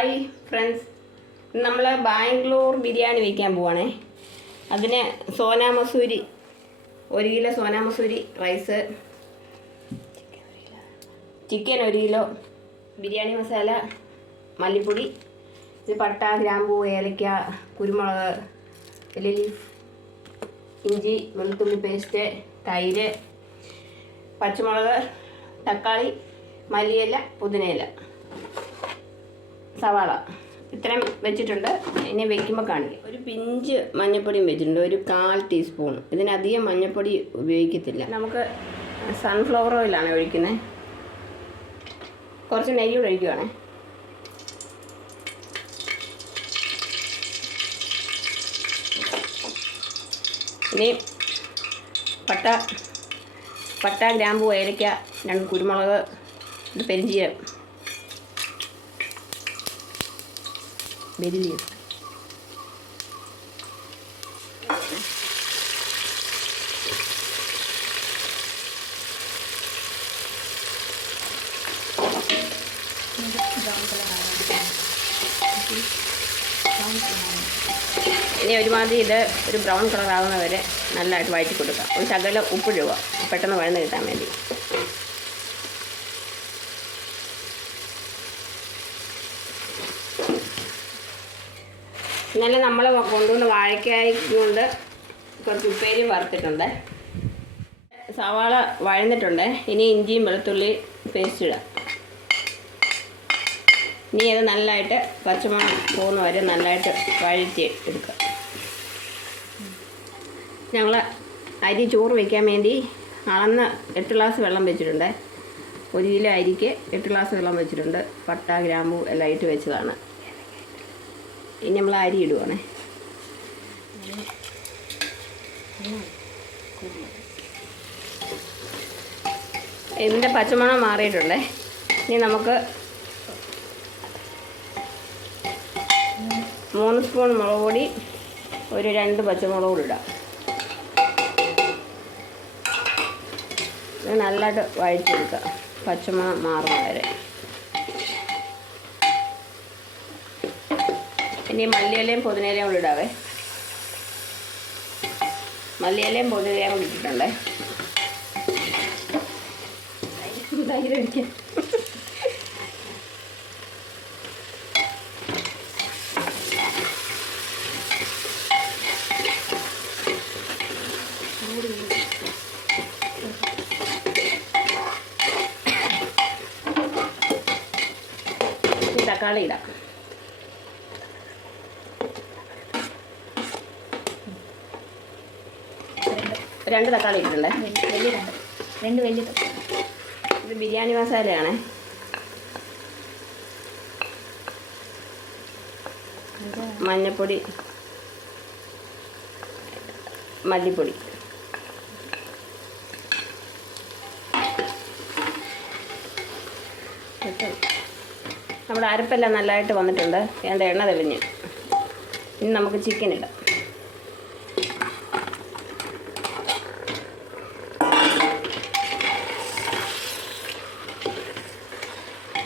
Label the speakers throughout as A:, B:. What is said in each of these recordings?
A: Hi friends നമ്മൾ ബാംഗ്ലൂർ ബിരിയാണി വയ്ക്കാൻ പോവാണേ. അതിന് സോനാ മസൂരി ഒരു kilo Sona Masoori rice chicken ഒരു കിലോ ബിരിയാണി മസാല മല്ലിപ്പൊടി ഇത് പട്ട ഗ്രാമ്പൂ ഏലക്ക കുരുമുളക് ലീഫ് ഇഞ്ചി വെളുത്തുള്ളി പേസ്റ്റ് തൈര് പച്ചമുളക് തക്കാളി മല്ലിയില പുതിനയില. സവാള. ഇത്രയും വെച്ചിട്ടുണ്ട്. ഇനി വെക്കുമ്പോൾ കാണിക്കാം. ഒരു പിഞ്ച് മഞ്ഞൾപ്പൊടിയും വെച്ചിട്ടുണ്ട്. ഒരു കാൽ ടീസ്പൂൺ. ഇതിനധികം മഞ്ഞൾപ്പൊടി ഉപയോഗിക്കത്തില്ല. നമുക്ക് സൺഫ്ലവർ ഓയിലാണ് ഒഴിക്കുന്നത് കുറച്ച് നെയ്യ് കൂടെ ഇനി പട്ട പട്ട ഗ്രാമ്പു ഏലക്ക രണ്ട് കുരുമുളക് പെരിഞ്ചീരം വലിയ ഇനി ഒരുമാതിരി ഇത് ഒരു ബ്രൗൺ കളർ ആകുന്ന വരെ നല്ലതായിട്ട് വഴറ്റി കൊടുക്കുക ഒരു ശകലം ഉപ്പിടുക പെട്ടെന്ന് വഴന്ന് കിട്ടാൻ വേണ്ടി. ഇന്നലെ നമ്മൾ കൊണ്ടുവന്ന് വാഴക്കായി കൊണ്ട് കുറച്ച് ഉപ്പേരി വറുത്തിട്ടുണ്ട്. സവാള വഴന്നിട്ടുണ്ട്. ഇനി ഇഞ്ചിയും വെളുത്തുള്ളി പേസ്റ്റ് ഇടാം. ഇനി അത് നല്ലതായിട്ട് പച്ചമണം പോകുന്ന വരെ നല്ലതായിട്ട് വഴറ്റി എടുക്കുക ഞങ്ങൾ അരി ചോറ് വയ്ക്കാൻ വേണ്ടി അളന്ന് എട്ട് ഗ്ലാസ് വെള്ളം വെച്ചിട്ടുണ്ട്. ഒരു കിലോ അരിക്ക് എട്ട് ഗ്ലാസ് വെള്ളം വെച്ചിട്ടുണ്ട്. പട്ട ഗ്രാമ്പു എല്ലാം ഇട്ട് വെച്ചതാണ്. ഇനി നമ്മൾ അരി ഇടുവാണേ. ഇതിന്റെ പച്ചമണം മാറിയിട്ടുണ്ടേ. ഇനി നമുക്ക് മൂന്ന് സ്പൂൺ മുളക് പൊടി ഒരു രണ്ട് പച്ചമുളക് കൂടി ഇടാം. ഇത് നല്ലതായിട്ട് വഴറ്റിയെടുക്കുക പച്ചമണം മാറുന്ന ഇനി മല്ലിയിലയും പുതിനയിലയും കൂടി ഇടാവേ. മല്ലിയിലയും പുതിനയിലയും കൂടി ഇട്ടിട്ടുണ്ടേ. തൈര് തക്കാളി ഇടാം. രണ്ട് തക്കാളി ഇട്ടിട്ടുണ്ടേ.
B: വലിയ രണ്ട് രണ്ട് വലിയ തക്കാളി.
A: ഇത് ബിരിയാണി മസാലയാണേ. മഞ്ഞപ്പൊടി. മല്ലിപ്പൊടി. നമ്മുടെ അരപ്പെല്ലാം നല്ലതായിട്ട് വന്നിട്ടുണ്ട്. വേണ്ട എണ്ണ തെളിഞ്ഞ്. ഇനി നമുക്ക് ചിക്കൻ ഇടാം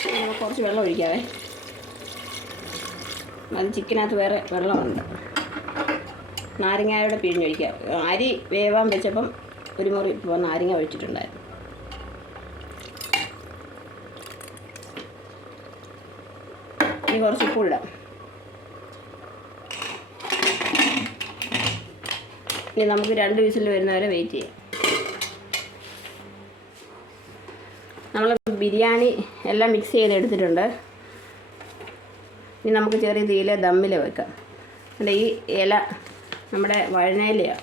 A: ഇനി നമുക്ക് കുറച്ച് വെള്ളം ഒഴിക്കാവേ. അത് ചിക്കനകത്ത് വേറെ വെള്ളമുണ്ട്. നാരങ്ങയുടെ പിഴിഞ്ഞൊഴിക്കാം അരി വേവാൻ വെച്ചപ്പം ഒരു മുറി ഇപ്പോൾ നാരങ്ങ ഒഴിച്ചിട്ടുണ്ടായിരുന്നു. ഇനി കുറച്ച് ഉപ്പിടാം ഇനി നമുക്ക് രണ്ട് വിസിൽ വരുന്നവരെ വെയിറ്റ് ചെയ്യാം. നമ്മൾ ബിരിയാണി എല്ലാം മിക്സ് ചെയ്തെടുത്തിട്ടുണ്ട്. ഇനി നമുക്ക് ചെറിയ തീയിൽ ദമ്മിൽ വെക്കാം. അല്ല ഈ ഇല നമ്മുടെ വഴനയിലയാണ്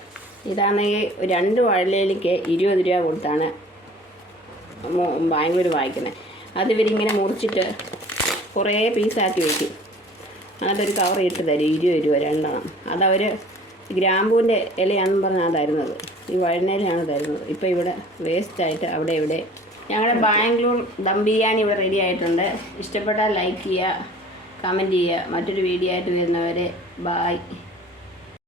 A: ഇതാണെങ്കിൽ രണ്ട് വഴലയിലേക്ക് ഇരുപത് രൂപ കൊടുത്താണ്. ബാംഗ്ലൂർ വാങ്ങിക്കുന്നത്. അത് ഇവരിങ്ങനെ മുറിച്ചിട്ട് കുറേ പീസാക്കി വയ്ക്കും അതൊരു കവർ ഇട്ട് തരും ഇരുപത് രൂപ രണ്ടെണ്ണം. അതവർ ഗ്രാമ്പൂവിന്റെ ഇലയാണെന്ന് പറഞ്ഞാൽ തരുന്നത്. ഈ വഴനയിലാണ് തരുന്നത്. ഇപ്പോൾ ഇവിടെ വേസ്റ്റായിട്ട് അവിടെ ഇവിടെ ഞങ്ങളുടെ ബാംഗ്ലൂർ ദം ബിരിയാണി ഇവിടെ റെഡി ആയിട്ടുണ്ട്. ഇഷ്ടപ്പെട്ടാൽ ലൈക്ക് ചെയ്യുക കമന്റ് ചെയ്യുക. മറ്റൊരു വീഡിയോ ആയിട്ട് വരുന്നവരെ ബായ്